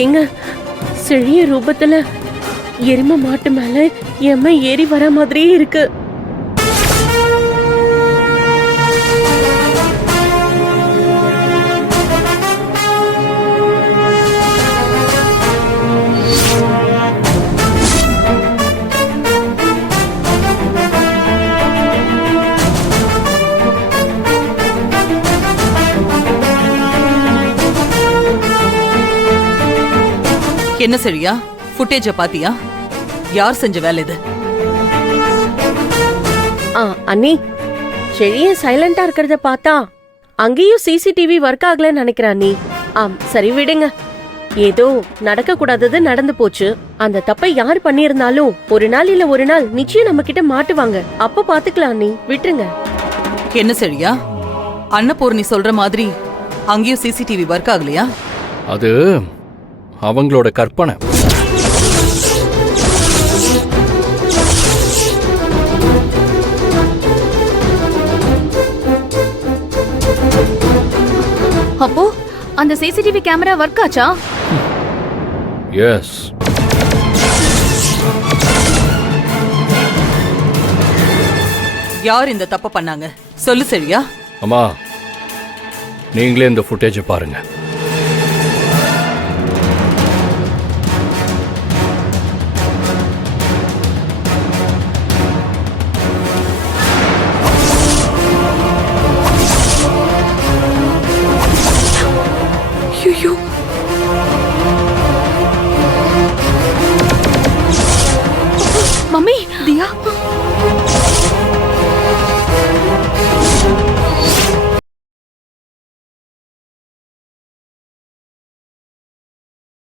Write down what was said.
ஏங்க, செழிய ரூபத்துல எரும மாட்டு மேல எம்ம ஏறி வர மாதிரியே இருக்கு. என்ன சரியா? ஃபுட்டேஜ பாத்தியா? யார் செஞ்ச வேலை இது? அண்ணி, செழிய சைலண்டா இருக்கிறத பார்த்தா அங்கேயும் சிசிடிவி ஒர்க் ஆகலன்னு நினைக்கிறேன் அண்ணி. சரி விடுங்க. ஏதோ நடக்க கூடாதது நடந்து போச்சு. அந்த தப்பை யார் பண்ணியிருந்தாலும் ஒரு நாள் இல்ல ஒரு நாள் நிச்சயம் நம்ம கிட்ட மாட்டுவாங்க. அப்ப பாத்துக்கலாம் அண்ணி, விட்டுருங்க. என்ன சரியா? அன்னபூர்ணி சொல்ற மாதிரி அங்கேயும் சிசிடிவி ஒர்க் ஆகலையா? அது அவங்களோட கற்பனை. அப்போ அந்த சிசிடிவி கேமரா ஒர்க் ஆச்சா? எஸ். யார் இந்த தப்ப பண்ணாங்க? சொல்லு சரியா? அம்மா, நீங்களே இந்த ஃபுட்டேஜை பாருங்க.